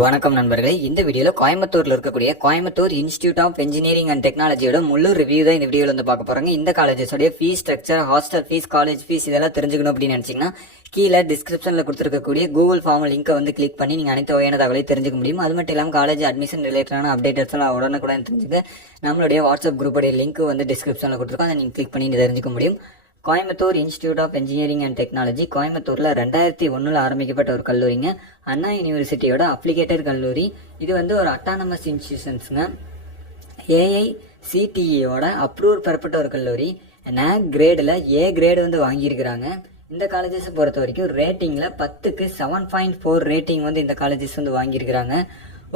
வணக்கம் நண்பர்களே. இந்த வீடியோல கோயம்புத்தூர்ல இருக்கக்கூடிய Coimbatore institute of engineering and டெக்னாலஜியோட முழு ரிவ்யூ தான் இந்த வீடியோல வந்து பார்க்க போறாங்க. இந்த காலேஜஸோட fee structure, hostel fee, college fee இதெல்லாம் தெரிஞ்சுக்கணும் அப்படின்னு நினைச்சீங்கன்னா கீழே டிஸ்கிரிப்ஷன்ல கொடுத்துருக்கக்கூடிய கூகுள் ஃபார்ம் லிங்கை வந்து கிளிக் பண்ணி நீங்க அனைத்து வகையான தகவலை தெரிஞ்சுக்க முடியும். அது மட்டும் இல்லாமல் காலேஜ் அட்மிஷன் ரிலேட்டடான அப்டேட்ஸ் எல்லாம் உடனுக்குடன் தெரிஞ்சுக்க நம்மளுடைய வாட்ஸ்அப் குரூப்போடைய லிங்க் வந்து டிஸ்கிரிப்ஷன்ல கொடுத்துருக்கோம். அதை நீங்க கிளிக் பண்ணி தெரிஞ்சுக்க முடியும். Coimbatore institute of engineering and technology கோயம்புத்தூர்ல 2001 ஆரம்பிக்கப்பட்ட ஒரு கல்லூரிங்க. அண்ணா யூனிவர்சிட்டியோட அப்ளிகேட்டட் கல்லூரி. இது வந்து ஒரு அட்டானமஸ் இன்ஸ்டிடியூஷன்ஸ்ங்க. AICTEயோட அப்ரூவ் பெறப்பட்ட ஒரு கல்லூரி. NAC கிரேடில் A கிரேடு வந்து வாங்கியிருக்கிறாங்க. இந்த காலேஜஸ் பொறுத்த வரைக்கும் ரேட்டிங்ல 10க்கு 7.4 ரேட்டிங் வந்து இந்த காலேஜஸ் வந்து வாங்கியிருக்கிறாங்க.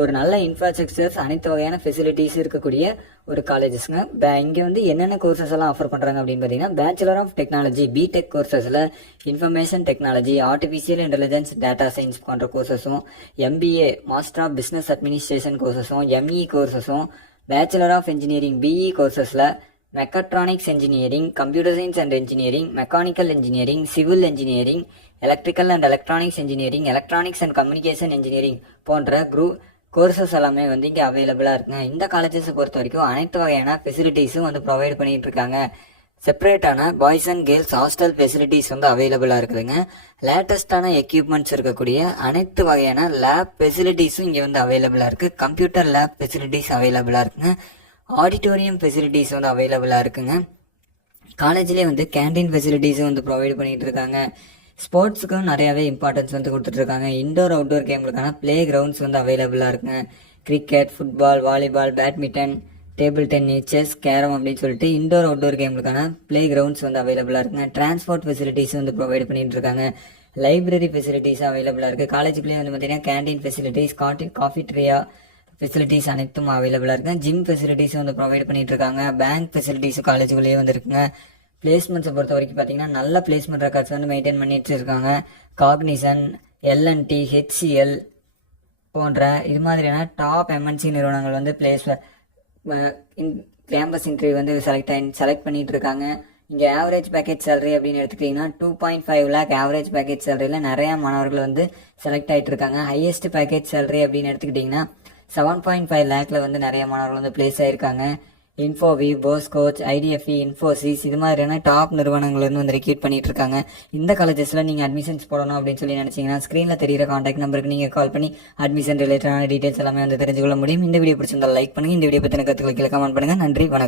ஒரு நல்ல இன்ஃப்ராஸ்ட்ரக்சர்ஸ், அனைத்து வகையான ஃபெசிலிட்டிஸ் இருக்கக்கூடிய ஒரு காலேஜஸ்ங்க. இங்கே வந்து என்னென்ன கோர்சஸ் எல்லாம் ஆஃபர் பண்ணுறாங்க அப்படின்னு பார்த்தீங்கன்னா, பேச்சுலர் ஆஃப் டெக்னாலஜி பிடெக் கோர்சஸில் information technology, artificial intelligence, data science போன்ற கோர்சஸும், MBA master of business administration கோர்சஸும், ME கோர்சஸும், பேச்சுலர் ஆஃப் இன்ஜினியரிங் BE கோர்சஸில் mechatronics engineering, computer science and engineering, mechanical engineering, civil engineering, electrical and electronics engineering, electronics and communication engineering போன்ற courses எல்லாமே வந்து இங்கே அவைலபிளாக இருக்குங்க. இந்த காலேஜஸை பொறுத்த வரைக்கும் அனைத்து வகையான ஃபெசிலிட்டிஸும் வந்து ப்ரொவைட் பண்ணிட்டு இருக்காங்க. செப்பரேட்டான boys and girls hostel facilities வந்து அவைலபிளாக இருக்குதுங்க. லேட்டஸ்டான எக்யூப்மெண்ட்ஸ் இருக்கக்கூடிய அனைத்து வகையான லேப் ஃபெசிலிட்டிஸும் இங்கே வந்து அவைலபிளாக இருக்குது. கம்ப்யூட்டர் லேப் ஃபெசிலிட்டிஸ் அவைலபிளாக இருக்குங்க. ஆடிட்டோரியம் ஃபெசிலிட்டிஸ் வந்து அவைலபிளாக இருக்குங்க. காலேஜ்லேயே வந்து கேண்டீன் ஃபெசிலிட்டிஸும் வந்து ப்ரொவைட் பண்ணிட்டு இருக்காங்க. ஸ்போர்ட்ஸுக்கும் நிறையாவே இம்பார்ட்டன்ஸ் வந்து கொடுத்துட்ருக்காங்க. இன்டோர் அவுட்டோர் கேம்களுக்கான பிளே கிரவுண்ட்ஸ் வந்து அவைலபிளாக இருக்குங்க. Cricket, football, volleyball, badminton, table tennis, chess, carrom அப்படின்னு சொல்லிட்டு இன்டோர் அவுட்டோர் கேம்களுக்கான பிளே கிரவுண்ட்ஸ் வந்து அவைலபிளாக இருக்குங்க. டிரான்ஸ்போர்ட் ஃபெசிலிட்டிஸ் வந்து ப்ரொவைட் பண்ணிட்டு இருக்காங்க. லைப்ரரி ஃபெசிலிட்டிஸ் அவைலபிளாக இருக்குது. காலேஜுக்குள்ளேயே வந்து பார்த்தீங்கன்னா canteen facilities, coffee Tria facilities அனைத்தும் அவைலபிளாக இருக்குங்க. ஜிம் ஃபெசிலிட்டிஸும் வந்து ப்ரொவைட் பண்ணிட்டு இருக்காங்க. பேங்க் ஃபெசிலிட்டிஸும் காலேஜுக்குள்ளேயே வந்து இருக்குங்க. பிளேஸ்மெண்ட்ஸை பொறுத்த வரைக்கும் பார்த்தீங்கன்னா நல்ல பிளேஸ்மெண்ட் ரெக்கார்ட்ஸ் வந்து மெயின்டைன் பண்ணிட்டு இருக்காங்க. காக்னிசன், LNT, HCL போன்ற இது மாதிரியான டாப் MNC நிறுவனங்கள் வந்து கேம்பஸ் இன்டர்வியூ வந்து செலக்ட் பண்ணிட்டு இருக்காங்க. இங்கே ஆவரேஜ் பேக்கேஜ் சேலரி அப்படின்னு எடுத்துக்கிட்டிங்கன்னா 2.5 lakh ஆவரேஜ் பேக்கேஜ் சேலரியில் நிறைய மாணவர்கள் வந்து செலக்ட் ஆகிட்டு இருக்காங்க. ஹையஸ்ட் பேக்கேஜ் சேலரி அப்படின்னு எடுத்துக்கிட்டிங்கன்னா 7.5 lakhல வந்து நிறைய மாணவர்கள் வந்து பிளேஸ் ஆயிருக்காங்க. இன்ஃபோவி, போஸ்கோச், IDFE, இன்ஃபோசிஸ் இது மாதிரியான டாப் நிறுவனங்கள் வந்து ரெக்ரூட் பண்ணிட்டு இருக்காங்க. இந்த காலேஜஸ்ல நீங்க அட்மிஷன்ஸ் போடணும் அப்படின்னு சொல்லி நினைச்சீங்கன்னா ஸ்கிரீன்ல தெரியுற கான்டாக்ட் நம்பருக்கு நீங்க கால் பண்ணி அட்மிஷன் ரிலேட்டடான டீடைல்ஸ் எல்லாமே வந்து தெரிஞ்சுக்கொள்ள முடியும். இந்த வீடியோ பிடிச்சிருந்தா லைக் பண்ணுங்க. இந்த வீடியோ பத்தின கருத்துக்களை கீழே கமெண்ட் பண்ணுங்க. நன்றி, வணக்கம்.